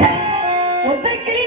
Well, thank you.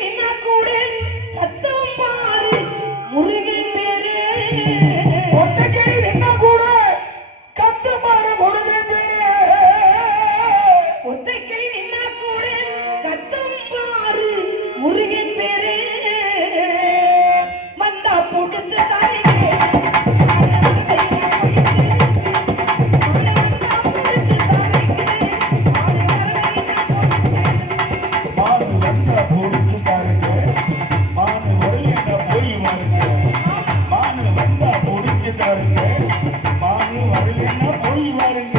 மானு வந்தா முடிச்சு போய் பாருங்க